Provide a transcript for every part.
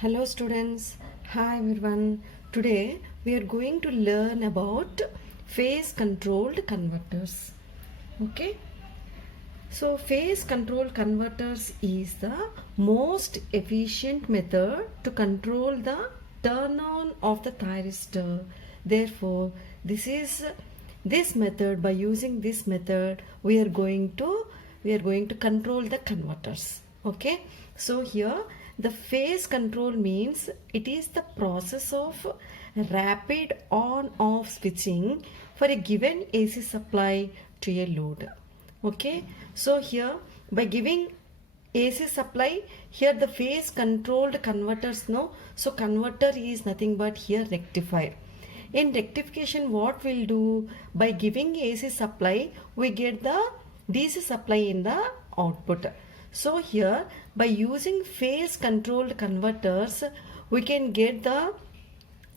Hello students, hi everyone. Today we are going to learn about phase controlled converters. Okay, so phase control converters is the most efficient method to control the turn on of the thyristor. Therefore, this method, by using this method we are going to control the converters. Okay, so here the phase control means it is the process of rapid on off switching for a given AC supply to a load. Okay, so here by giving AC supply, here the phase controlled converters, no, so converter is nothing but here rectifier. In rectification, what we'll do, by giving AC supply we get the DC supply in the output. So here by using phase controlled converters we can get the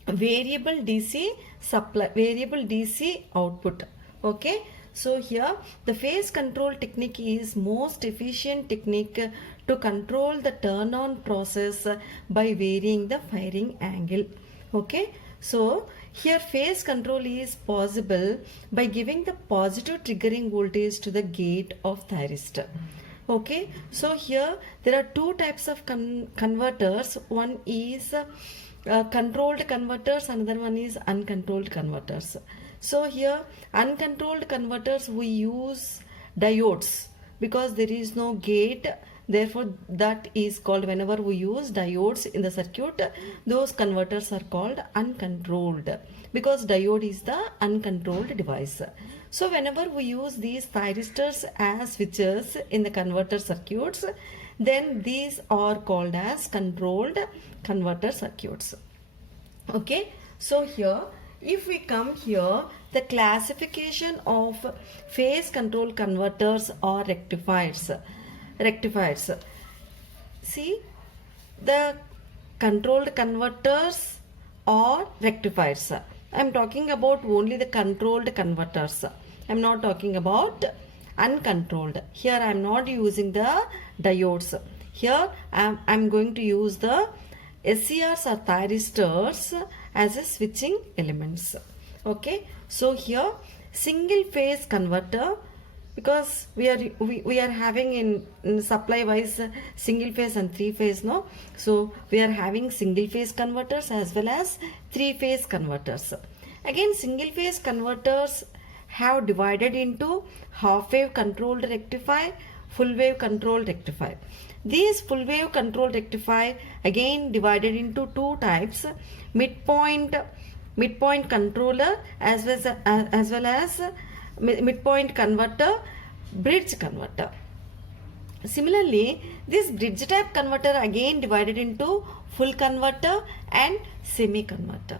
variable DC supply, variable DC output. Okay, so here the phase control technique is most efficient technique to control the turn on process by varying the firing angle. Okay, so here phase control is possible by giving the positive triggering voltage to the gate of thyristor. Okay, so here there are two types of converters. One is controlled converters, another one is uncontrolled converters. So here uncontrolled converters we use diodes because there is no gate, therefore that is called, whenever we use diodes in the circuit, those converters are called uncontrolled because diode is the uncontrolled device. So whenever we use these thyristors as switches in the converter circuits, then these are called as controlled converter circuits. Okay, so here if we come here, the classification of phase control converters or rectifiers. See, the controlled converters or rectifiers. I am talking about only the controlled converters. I am not talking about uncontrolled. Here I am not using the diodes. Here I am going to use the SCRs or thyristors as a switching elements. Okay, so here single phase converter, because we are having in supply wise single phase and three phase, no, so we are having single phase converters as well as three phase converters. Again, single phase converters have divided into half wave controlled rectifier, full wave controlled rectifier. These full wave controlled rectifier again divided into two types: midpoint controller as well as midpoint converter, bridge converter. Similarly, this bridge type converter again divided into full converter and semi converter.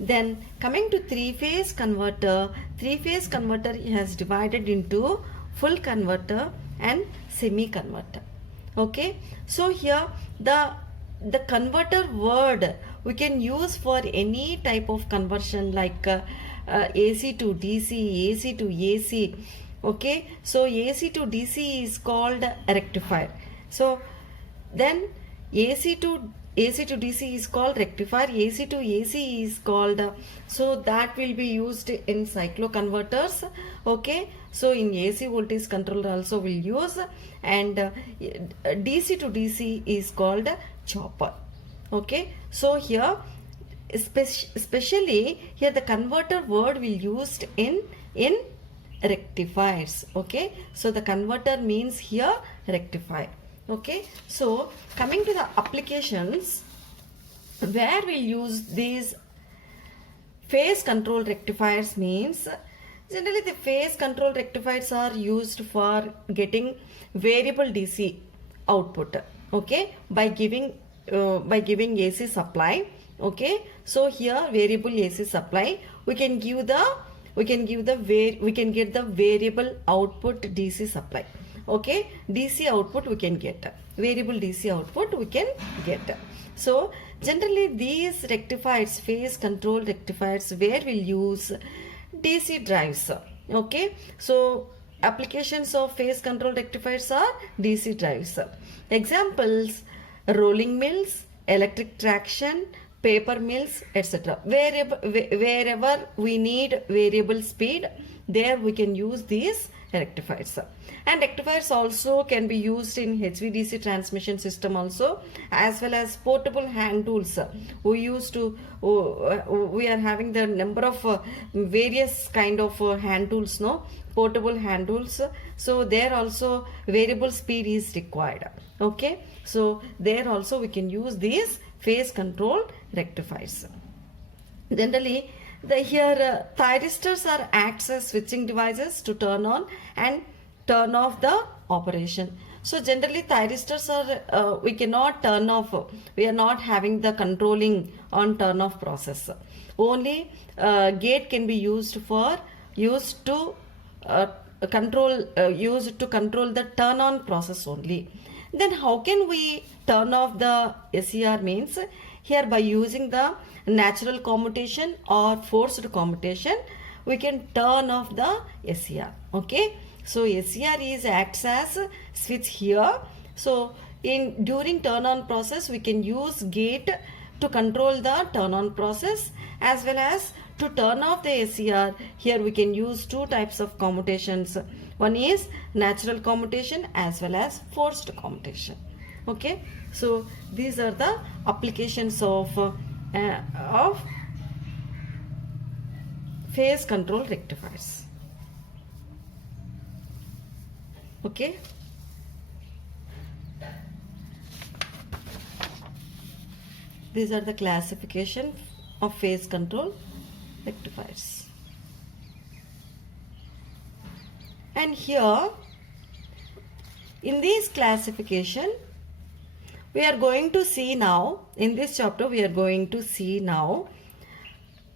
Then coming to three phase converter has divided into full converter and semi converter. Okay, so here the converter word we can use for any type of conversion, like AC to DC, AC to AC. Okay, so AC to DC is called a rectifier. So then AC to DC is called rectifier, AC to AC is called so that will be used in cycloconverters. Okay, so in AC voltage controller also will use, and DC to DC is called chopper. Okay, so here especially here the converter word will used in rectifiers. Okay, so the converter means here rectifier. Okay, so coming to the applications where we'll use these phase control rectifiers means, generally the phase control rectifiers are used for getting variable DC output. Okay, by giving AC supply. Okay, so here variable AC supply we can get the variable output DC supply. Okay, DC output we can get, variable DC output we can get. So generally these rectifiers, phase control rectifiers, where we'll use DC drives. Okay, so applications of phase control rectifiers are DC drives. Examples: rolling mills, electric traction, paper mills, etc. Wherever we need variable speed, there we can use these rectifiers. And rectifiers also can be used in HVDC transmission system also, as well as portable hand tools. We are having the number of various kind of hand tools, no, portable hand tools. So there also variable speed is required. Okay, so there also we can use these phase control rectifiers. Generally, thyristors are acts as switching devices to turn on and turn off the operation. So generally thyristors are we cannot turn off. We are not having the controlling on turn off process. Only gate can be used to control the turn on process only. Then how can we turn off the SCR? Means here by using the natural commutation or forced commutation, we can turn off the SCR. Okay, so SCR acts as switch here. So during turn on process, we can use gate to control the turn on process, as well as to turn off the SCR. Here we can use two types of commutations. One is natural commutation as well as forced commutation. Okay, so these are the applications of phase control rectifiers. Okay, these are the classification of phase control rectifiers. And here in this classification, we are going to see now, in this chapter we are going to see now,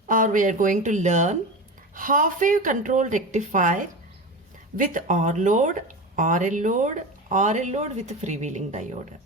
or we are going to learn half wave control rectifier with R load, RL load, RL load with freewheeling diode.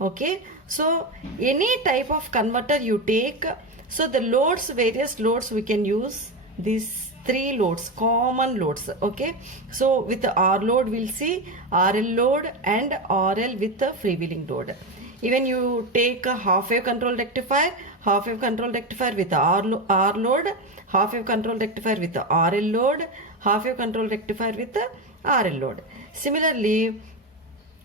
Okay, so any type of converter you take, so the loads, various loads, we can use these three loads, common loads. Okay, so with the R load we'll see RL load and RL with the freewheeling load. Even you take a half wave control rectifier with the R load, half wave control rectifier with the RL load, half wave control rectifier with the RL load. Similarly,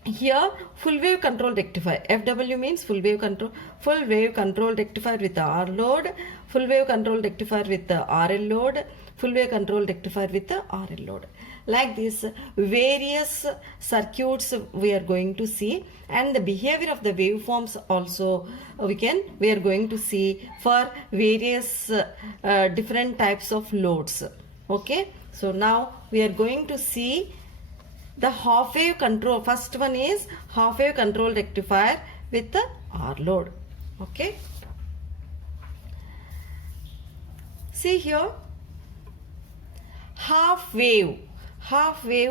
here full wave control rectifier, FW means full wave control rectifier with the R load, full wave control rectifier with the RL load, full wave control rectifier with the RL load. Like this, various circuits we are going to see, and the behavior of the waveforms also we are going to see for various different types of loads. Okay, so now we are going to see the half wave control. First one is half wave control rectifier with the R load. Okay, see here, half wave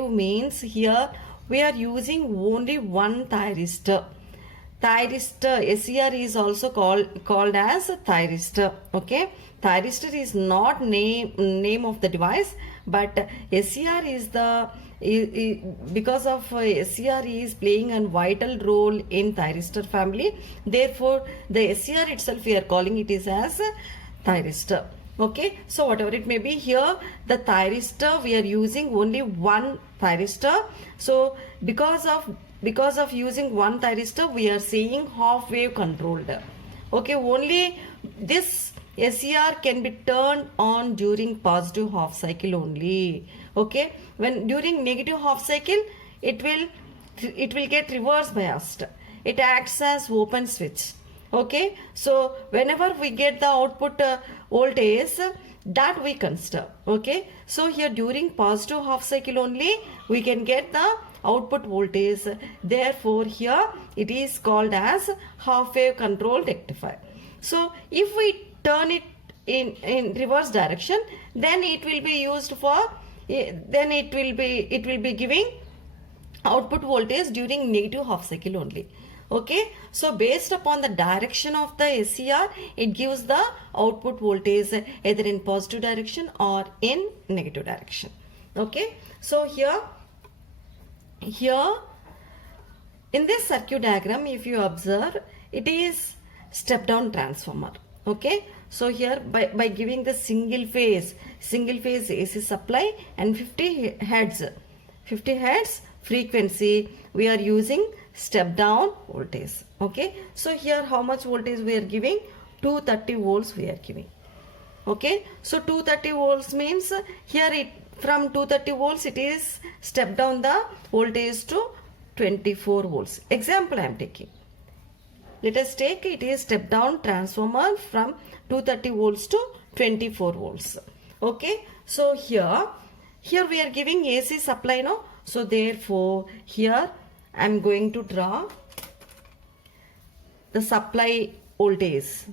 means here we are using only one thyristor. SCR is also called as thyristor. Okay, thyristor is not name of the device, but SCR is the because of SCR is playing a vital role in thyristor family. Therefore, the SCR itself we are calling it is as thyristor. Okay, so whatever it may be, here the thyristor we are using only one thyristor. So because of using one thyristor, we are saying half wave controlled. Okay, only this SCR can be turned on during positive half cycle only. Okay, when during negative half cycle, it will get reverse biased. It acts as open switch. Okay, so whenever we get the output voltage, that we consider. Okay, so here during positive half cycle only we can get the output voltage. Therefore here it is called as half wave control rectifier. So if we turn it in reverse direction, then it will be used for it will be giving output voltage during negative half cycle only. Okay, so based upon the direction of the SCR, it gives the output voltage either in positive direction or in negative direction. Okay, so here in this circuit diagram, if you observe, it is step down transformer. Okay, so here by giving the single phase AC supply and 50 hertz frequency, we are using step down voltage. Okay, so here how much voltage we are giving? 230 volts we are giving. Okay, so 230 volts means here it from 230 volts it is step down the voltage to 24 volts. Example I am taking. Let us take it is step down transformer from 230 volts to 24 volts. Okay, so here we are giving AC supply, no? So therefore here I am going to draw the supply voltage.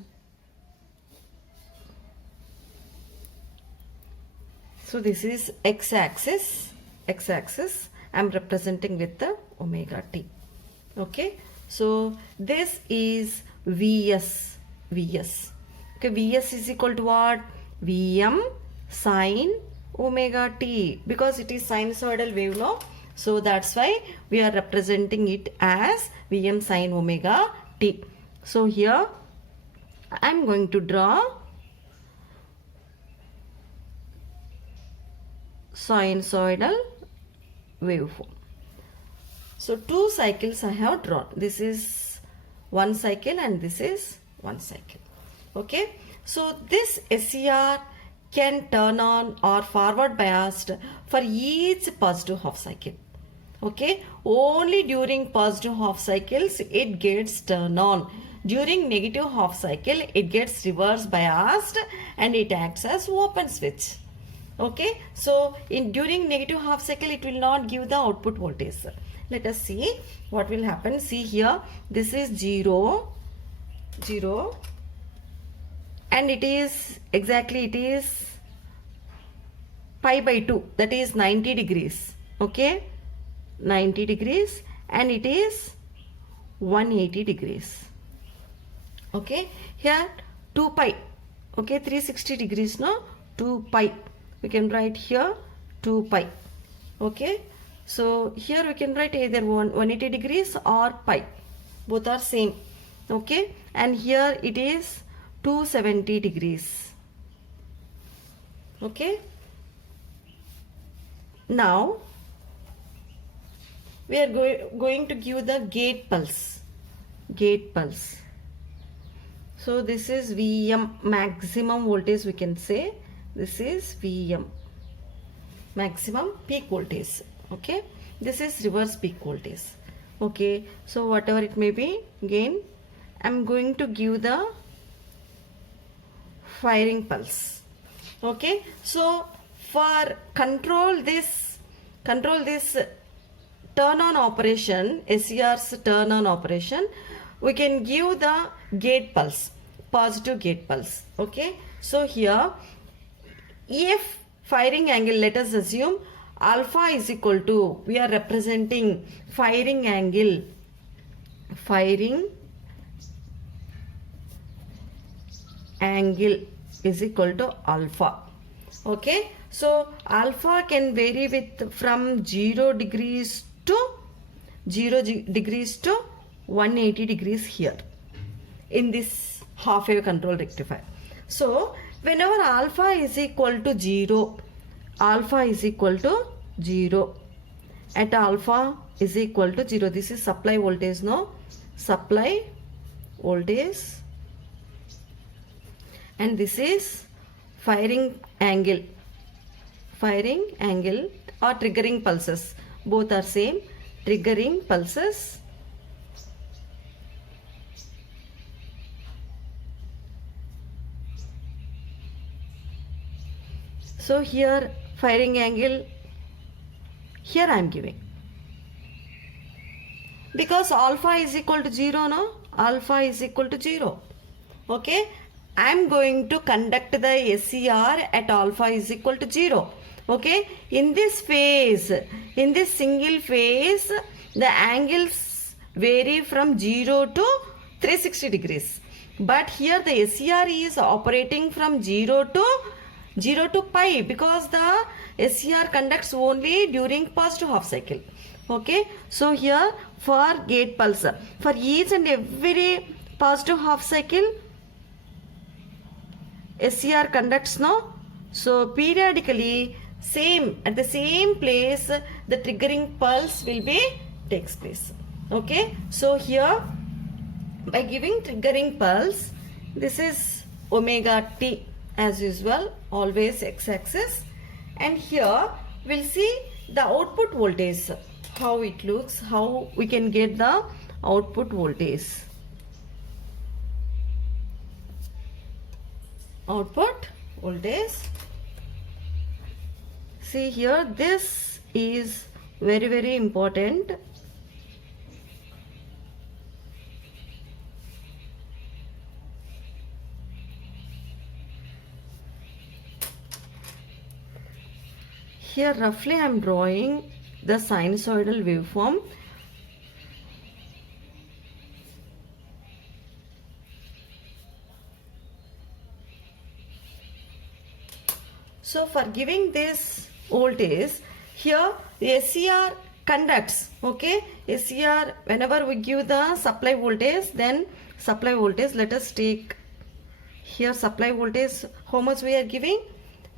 So this is x-axis I am representing with the omega t. Okay, so this is Vs. Okay, Vs is equal to what? Vm sine omega t, because it is sinusoidal wave, no? So that's why we are representing it as Vm sine omega t. So here I am going to draw sinusoidal waveform. So two cycles I have drawn. This is one cycle and this is one cycle. Okay, so this SCR can turn on or forward biased for each positive half cycle. Okay, only during positive half cycles it gets turned on. During negative half cycle it gets reverse biased and it acts as open switch. Okay, so during negative half cycle it will not give the output voltage. Let us see what will happen. See here, this is 0 and it is exactly, it is pi by 2, that is 90 degrees. Okay, 90 degrees and it is 180 degrees. Okay, here 2 pi. Okay, 360 degrees, no? 2 pi. We can write here 2 pi. Okay, so here we can write either 180 degrees or pi, both are same. Okay, and here it is 270 degrees. Okay, now we are going to give the gate pulse. So this is Vm, maximum voltage we can say. This is Vm, maximum peak voltage. Okay, this is reverse peak voltage. Okay, so whatever it may be, again I am going to give the firing pulse. Okay, so for control this turn on operation, SCR's turn on operation, we can give the gate pulse, positive gate pulse. Okay, so here if firing angle, let us assume alpha is equal to, we are representing firing angle is equal to alpha. Okay, so alpha can vary with from 0 degrees to 180 degrees here in this half wave control rectifier. So whenever alpha is equal to 0, at alpha is equal to 0, this is supply voltage, no? Supply voltage, and this is firing angle or triggering pulses, both are same, triggering pulses. So here firing angle, here I am giving, because alpha is equal to 0, no? Alpha is equal to 0. Okay, I am going to conduct the SCR at alpha is equal to 0. Okay, in this phase, in this single phase, the angles vary from 0 to 360 degrees. But here the SCR is operating from 0 to pi, because the SCR conducts only during positive half cycle. Okay, so here for gate pulse, for each and every positive half cycle, SCR conducts now. So periodically same at the same place the triggering pulse will be takes place. Okay, so here by giving triggering pulse, this is omega t as usual, always x-axis, and here we'll see the output voltage, how it looks, how we can get the output voltage. Output voltage. See here, this is very important. Here roughly I am drawing the sinusoidal waveform. So for giving this voltage, here the SCR conducts, okay, SCR, whenever we give the supply voltage, then supply voltage, let us take here supply voltage, how much we are giving?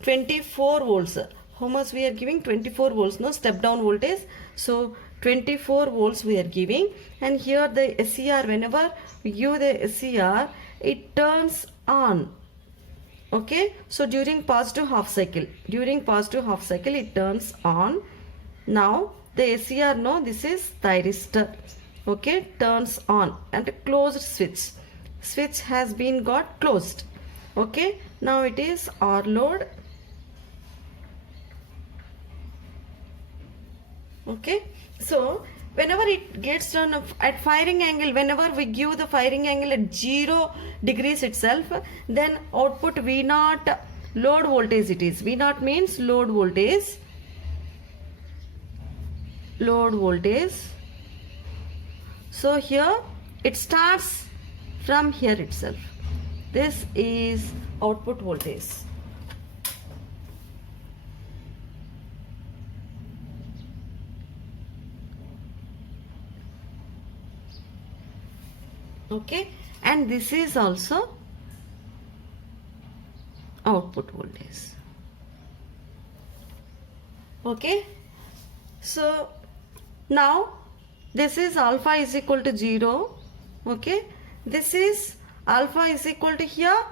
24 volts. How much we are giving? 24 volts, no, step down voltage. So 24 volts we are giving, and here the SCR, whenever we give the SCR, it turns on. Okay, so during positive half cycle it turns on. Now the SCR, no, this is thyristor, okay, turns on, and a closed switch has been got closed. Okay, now it is R load. Okay, so whenever it gets done at firing angle, whenever we give the firing angle at 0 degrees itself, then output V0 load voltage it is. V0 means load voltage. So here it starts from here itself. This is output voltage. Okay, and this is also output voltage. Okay, so now this is alpha is equal to 0. Okay, this is alpha is equal to here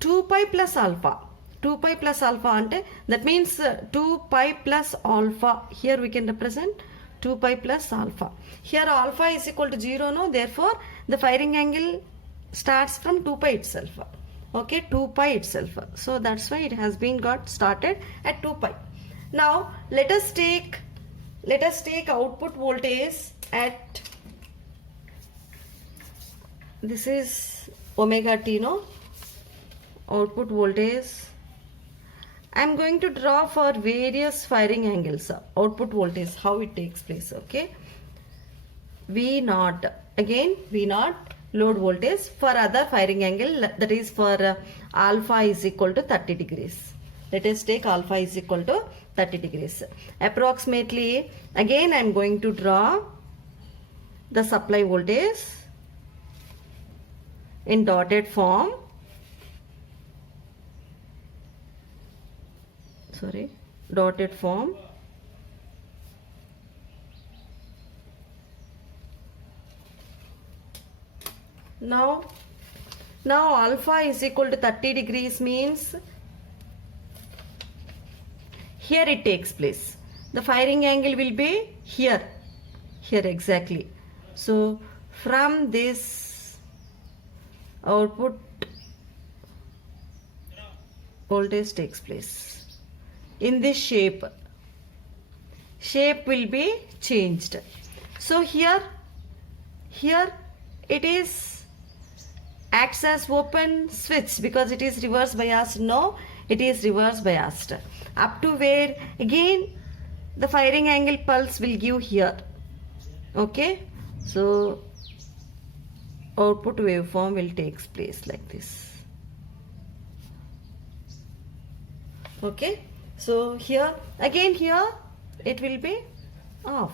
2 pi plus alpha. 2 pi plus alpha ante, that means 2 pi plus alpha. Here we can represent 2 pi plus alpha. Here alpha is equal to 0, no, therefore the firing angle starts from 2 pi itself. Okay, 2 pi itself. So that's why it has been got started at 2 pi. Now let us take output voltage at, this is omega t, no, output voltage. I am going to draw for various firing angles output voltage, how it takes place. Okay, V0, again V0 load voltage for other firing angle, that is for alpha is equal to 30 degrees. Let us take alpha is equal to 30 degrees. Approximately, again I am going to draw the supply voltage in dotted form. Dotted form. Now alpha is equal to 30 degrees means here it takes place. The firing angle will be here exactly. So from this output voltage takes place. In this shape will be changed. So here it is acts as open switch because it is reverse biased. No, it is reverse biased up to where again the firing angle pulse will give here. Okay, so output waveform will takes place like this. Okay, so here again here it will be off.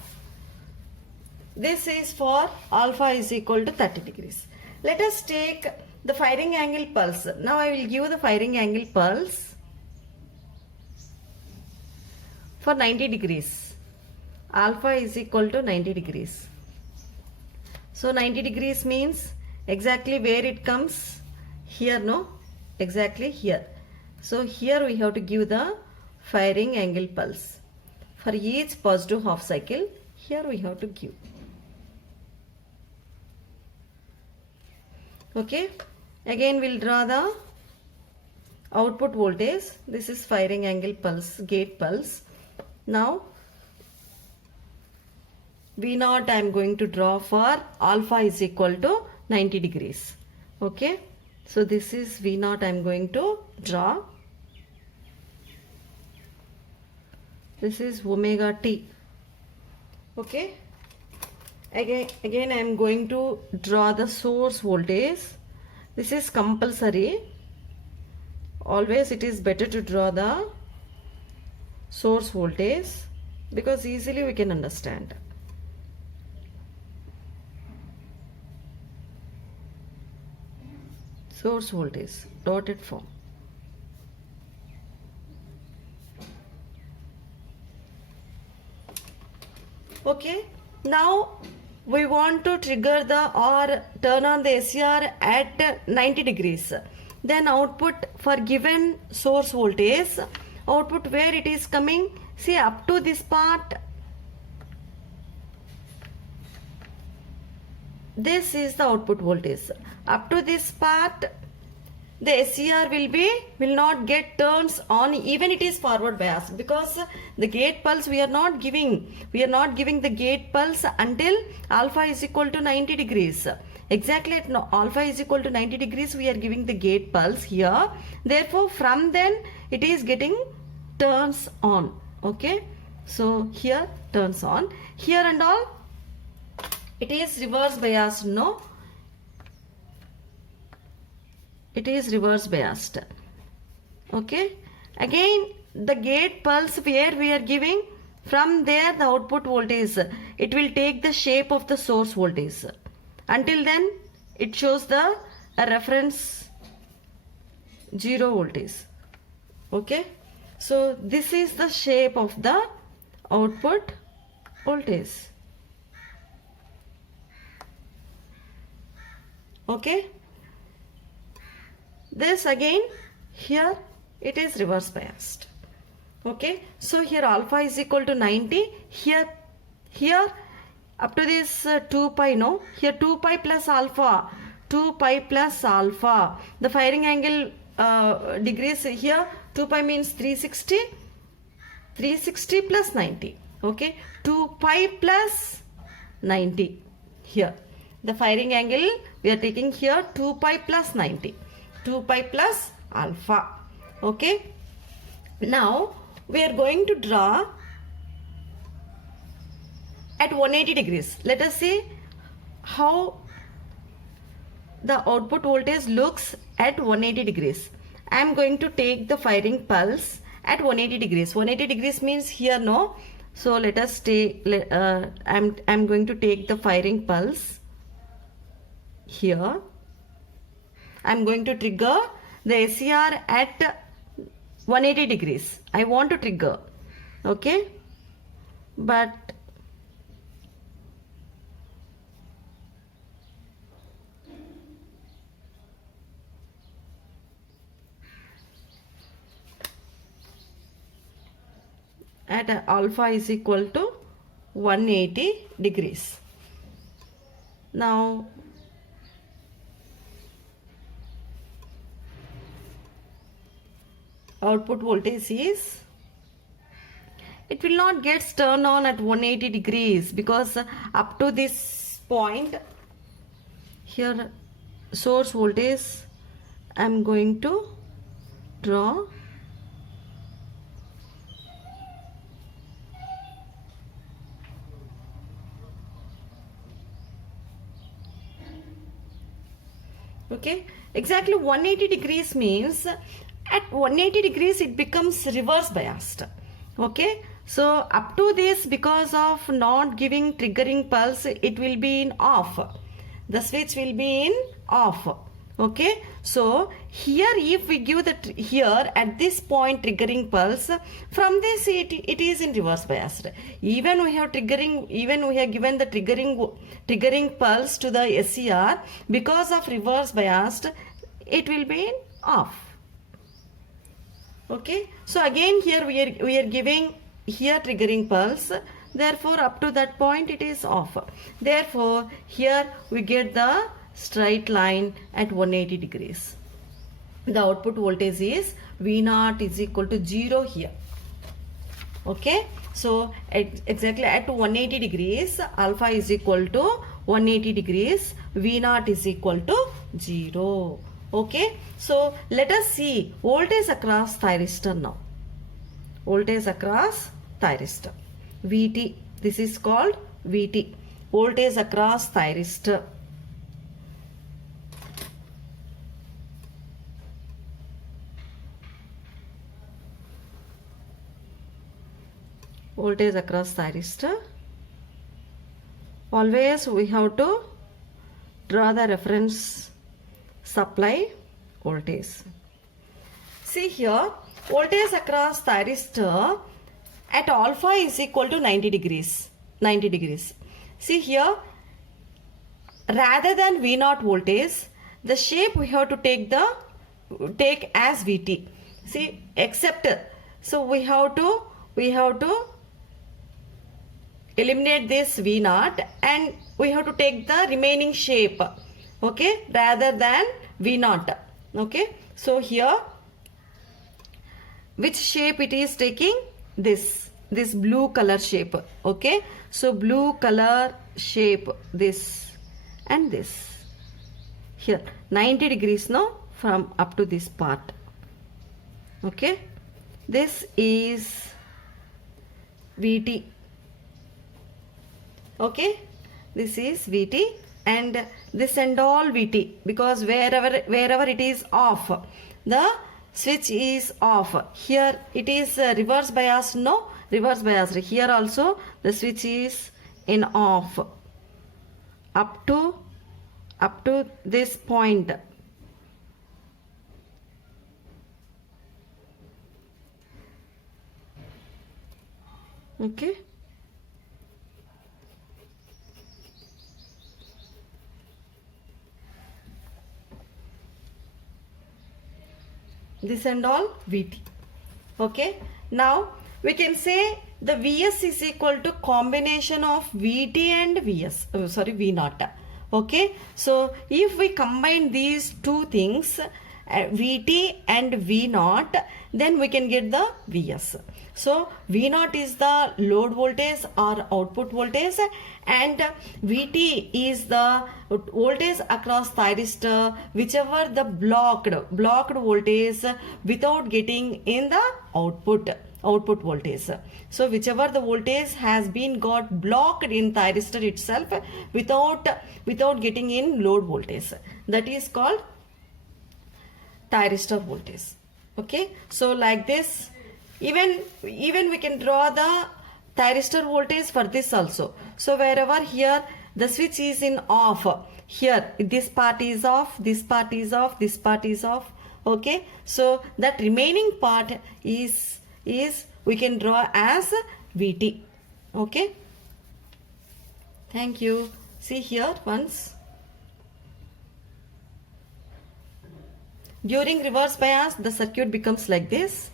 This is for alpha is equal to 30 degrees. Let us take the firing angle pulse. Now I will give the firing angle pulse for 90 degrees. Alpha is equal to 90 degrees. So 90 degrees means exactly where it comes? Here, no? Exactly here. So here we have to give the firing angle pulse. For each positive half cycle, here we have to give. Okay. Again we'll draw the output voltage. This is firing angle pulse, gate pulse. Now V0 I am going to draw for alpha is equal to 90 degrees. Okay. So this is V0 I am going to draw. This is omega t. Okay. Again I am going to draw the source voltage. This is compulsory. Always it is better to draw the source voltage because easily we can understand. Source voltage, dotted form. Okay, now we want to trigger the or turn on the SCR at 90 degrees. Then output for given source voltage, output where it is coming, see up to this part, this is the output voltage. Up to this part, the SCR will not get turns on even it is forward biased, because the gate pulse we are not giving the gate pulse until alpha is equal to 90 degrees. Exactly at alpha is equal to 90 degrees we are giving the gate pulse here. Therefore from then it is getting turns on. Okay, so here turns on, here and all it is reverse biased. No, it is reverse biased. Okay, again the gate pulse where we are giving, from there the output voltage, it will take the shape of the source voltage. Until then it shows the reference 0 voltage. Okay, so this is the shape of the output voltage. Okay, this again here it is reverse biased. Okay, so here alpha is equal to 90, here up to this 2 pi, no, here 2 pi plus alpha, 2 pi plus alpha, the firing angle degrees here 2 pi means 360 plus 90. Okay, 2 pi plus 90, here the firing angle we are taking here 2 pi plus 90, 2 pi plus alpha. Okay, now we are going to draw at 180 degrees. Let us see how the output voltage looks at 180 degrees. I am going to take the firing pulse at 180 degrees. 180 degrees means here, no. So let us take, I'm going to take the firing pulse here. I'm going to trigger the SCR at 180 degrees. I want to trigger. Okay, but at alpha is equal to 180 degrees. Now output voltage is, it will not get turned on at 180 degrees because up to this point here source voltage I am going to draw. Okay, exactly 180 degrees means at 180 degrees it becomes reverse biased. Okay, so up to this, because of not giving triggering pulse, it will be in off. The switch will be in off. Okay, so here if we give the here at this point triggering pulse, from this it is in reverse biased. Even we have given the triggering pulse to the SCR, because of reverse biased it will be in off. Okay, so again here we are giving here triggering pulse, therefore up to that point it is off. Therefore here we get the straight line at 180 degrees. The output voltage is V0 is equal to 0 here. Okay, so exactly at 180 degrees, alpha is equal to 180 degrees, V0 is equal to 0. Okay, so let us see voltage across thyristor now. Voltage across thyristor, VT, this is called VT, voltage across thyristor. Voltage across thyristor. Always we have to draw the reference supply voltage. See here, voltage across thyristor at alpha is equal to 90 degrees. 90 degrees. See here, rather than V0 voltage, the shape we have to take as VT. See, except, so we have to eliminate this V0 and we have to take the remaining shape, okay, rather than V0. Okay, so here which shape it is taking? This blue color shape. Okay, so blue color shape, this and this. Here 90 degrees now from up to this part. Okay, this is VT. Okay, this is VT and this and all VT, because wherever it is off, the switch is off. Here it is reverse biased, no, reverse biased. Here also the switch is in off up to this point. Okay, this and all VT. Okay, now we can say the Vs is equal to combination of VT and V0. Okay, so if we combine these two things, VT and V0, then we can get the Vs. So V0 is the load voltage or output voltage and VT is the voltage across thyristor, whichever the blocked voltage without getting in the output voltage. So whichever the voltage has been got blocked in thyristor itself without getting in load voltage, that is called thyristor voltage. Okay, so like this, even we can draw the thyristor voltage for this also. So wherever here the switch is in off, here this part is off, this part is off, this part is off. Okay, so that remaining part is we can draw as VT. Okay, thank you. See here once. During reverse bias, the circuit becomes like this.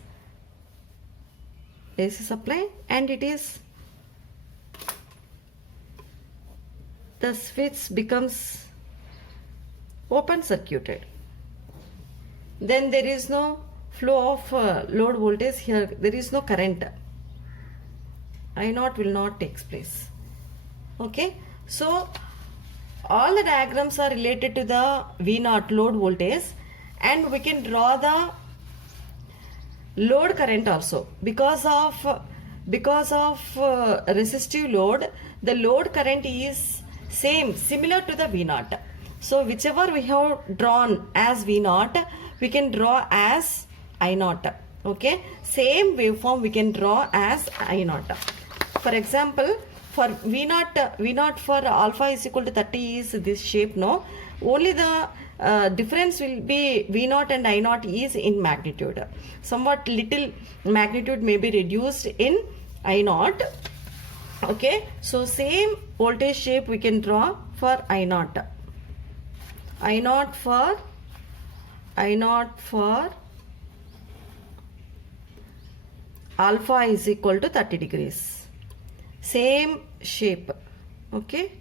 AC supply, and it is the switch becomes open circuited. Then there is no flow of load voltage here. There is no current. I0 will not take place. Okay, so all the diagrams are related to the V0 load voltage, and we can draw the load current also. Because of resistive load, the load current is similar to the V0. So whichever we have drawn as V0, we can draw as I0. Okay, same waveform we can draw as I0. For example, for V0 for alpha is equal to 30 is this shape. No, only the difference will be V naught and I naught is in magnitude. Somewhat little magnitude may be reduced in I naught. Okay, so same voltage shape we can draw for I naught. I naught for alpha is equal to 30 degrees. Same shape. Okay.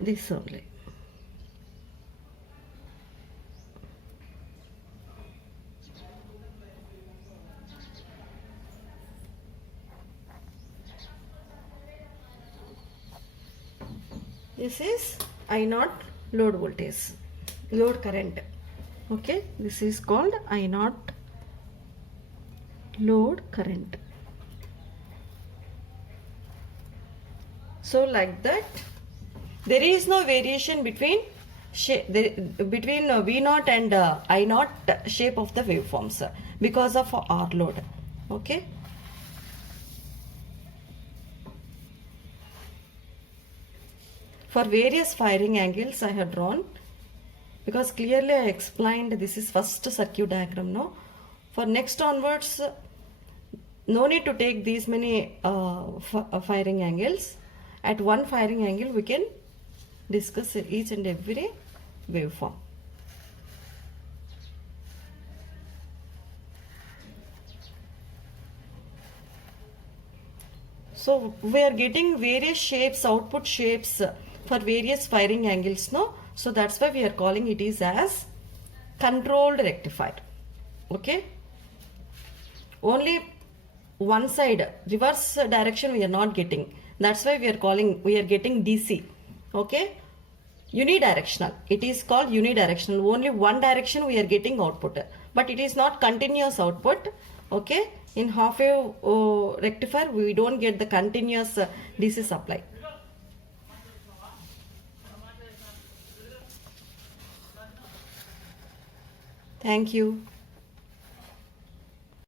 This only. This is I naught load voltage, load current. Okay, this is called I naught load current. So like that, there is no variation between V naught and I naught shape of the waveforms because of R load. Okay. For various firing angles I have drawn, because clearly I explained this is first circuit diagram now. For next onwards, no need to take these many firing angles. At one firing angle we can discuss each and every waveform. So we are getting various shapes, output shapes for various firing angles, no? So that's why we are calling it is as controlled rectifier. Okay. Only one side, reverse direction we are not getting. That's why we are getting DC. Okay. Unidirectional. It is called unidirectional. Only one direction we are getting output. But it is not continuous output. Okay. In half wave rectifier, we don't get the continuous DC supply. Thank you.